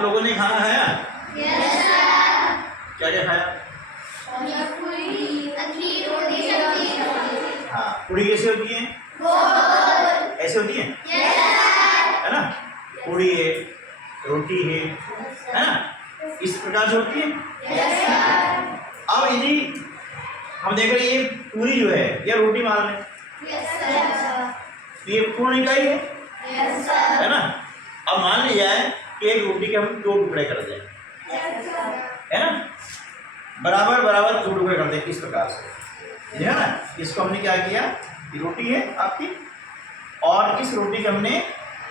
आप लोगों ने खाना खाया? Yes sir. क्या क्या खाया? हाँ, पूड़ी कैसे होती है? ऐसे होती है? है ना? पूड़ी है, रोटी है ना? इस प्रकार से होती है। अब यदि हम देख रहे हैं ये पूरी जो है या रोटी मान लें, तो ये पूर्ण इकाई है ना? अब मान लिया जाए कि एक रोटी के हम 2 टुकड़े कर दें, है ना? बराबर बराबर 2 टुकड़े कर दें, किस प्रकार से, है ना? इसको हमने क्या किया, ये रोटी है आपकी, और इस रोटी के हमने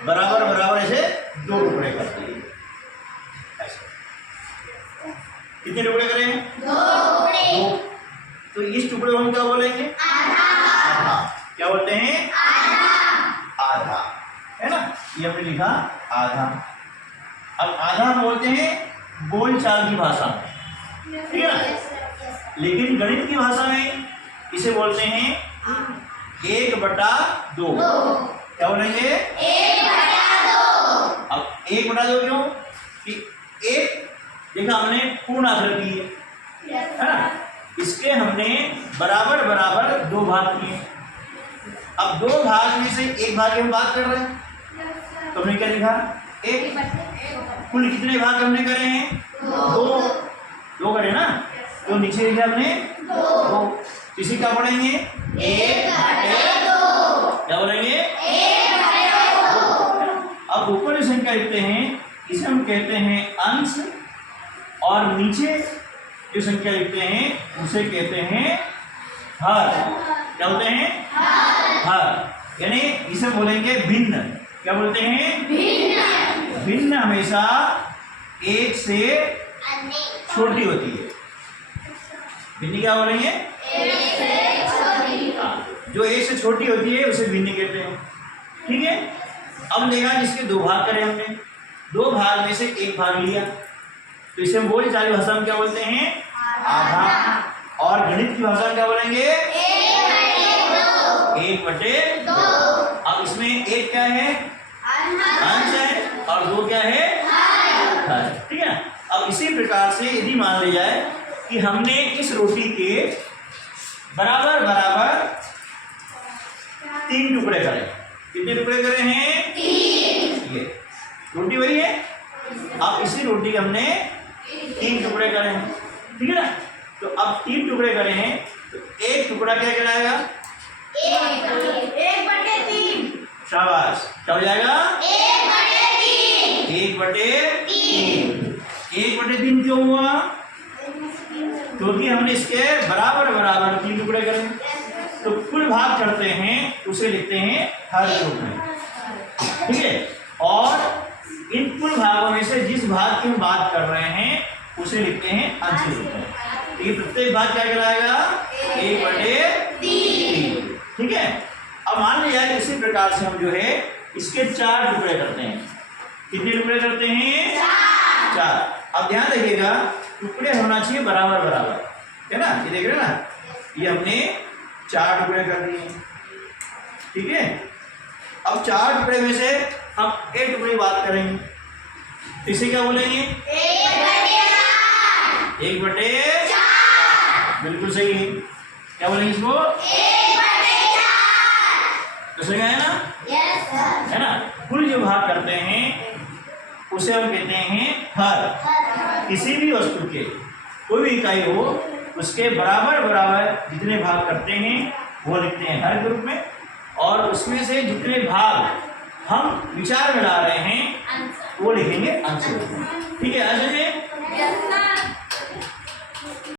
बराबर बराबर ऐसे 2 टुकड़े कर दिए। ऐसे कितने टुकड़े करें? 2। तो इस टुकड़े को हम क्या बोलेंगे? आधा। क्या बोलते हैं? आधा, है ना? ये हमने लिखा आधा। अब आधा हम बोलते हैं बोलचाल की भाषा में, ठीक है ना? लेकिन गणित की भाषा में इसे बोलते हैं 1/2। क्या बोलेंगे? 1/2। अब 1/2 क्यों? कि एक देखा हमने पूर्ण आकृति है ना? इसके हमने बराबर बराबर 2 भाग किए। अब 2 भाग में से 1 भाग हम बात कर रहे हैं, तो हमने क्या लिखा? 1। कुल कितने भाग हमने करे हैं? 2 करे ना? तो नीचे लिखा हमने 2। इसी क्या बोलेंगे? 1/2। क्या बोलेंगे? 1/2। अब ऊपर जो संख्या लिखते हैं इसे हम कहते हैं अंश, और नीचे जो संख्या लिखते हैं उसे कहते हैं हर। क्या बोलते हैं? हर। यानी इसे बोलेंगे भिन्न। क्या बोलते हैं? भिन्न। भिन्न हमेशा 1 से छोटी होती है। भिन्न क्या बोलेंगे? 1 से छोटी। जो 1 से छोटी होती है उसे भिन्न कहते हैं, ठीक है? अब देखा जिसके 2 भाग करे हमने, 2 भाग में से 1 भाग लिया, तो इसे हम बोलचाल भाषा में क्या बोलते हैं? आधा। और गणित की भाषा में क्या बोलेंगे? 1/2। अब इसमें 1 क्या है? अंश है, और 2 क्या है? हर। ठीक है। अब इसी प्रकार से यदि मान लिया जाए कि हमने इस रोटी के बराबर बराबर 3 टुकड़े करे। कितने टुकड़े करे हैं? 3। ये रोटी वही है। अब इसी रोटी के हमने 3 टुकड़े करे हैं, ठीक है ना? तो अब 3 टुकड़े करे हैं, तो एक टुकड़ा क्या कहलाएगा? 1/3। शाबाश। क्या हो जाएगा? 1/3। 1/3। 1/3 क्यों हुआ? क्योंकि हमने इसके बराबर बराबर 3 टुकड़े करे। तो कुल भाग करते हैं उसे लिखते हैं हर रूप में, ठीक है? और इन कुल भागों में से जिस भाग की हम बात कर रहे हैं उसे लिखते हैं अंश रूप में। ये प्रत्येक भाग क्या कहलाएगा? 1/3, ठीक है? अब मान लिया जाए इसी प्रकार से हम जो है इसके 4 टुकड़े करते हैं। कितने टुकड़े करते हैं? 4। अब ध्यान रखिएगा, टुकड़े होना चाहिए बराबर बराबर, है ना? ये देख रहे हैं ना, ये हमने 4 टुकड़े कर दिए, ठीक है? अब 4 टुकड़े में से हम एक टुकड़े की बात करेंगे, इसे क्या बोलेंगे? 1/4। बिल्कुल सही है। क्या बोलेंगे इसको? 1/4। तो सही है ना? Yes sir. है ना? कुल जो भाग करते हैं उसे हम कहते हैं हर। किसी भी वस्तु के कोई भी इकाई हो उसके बराबर बराबर जितने भाग करते हैं वो लिखते हैं हर के रूप में, और उसमें से जितने भाग हम विचार में ला रहे हैं वो लिखेंगे अंश रूप में, ठीक है?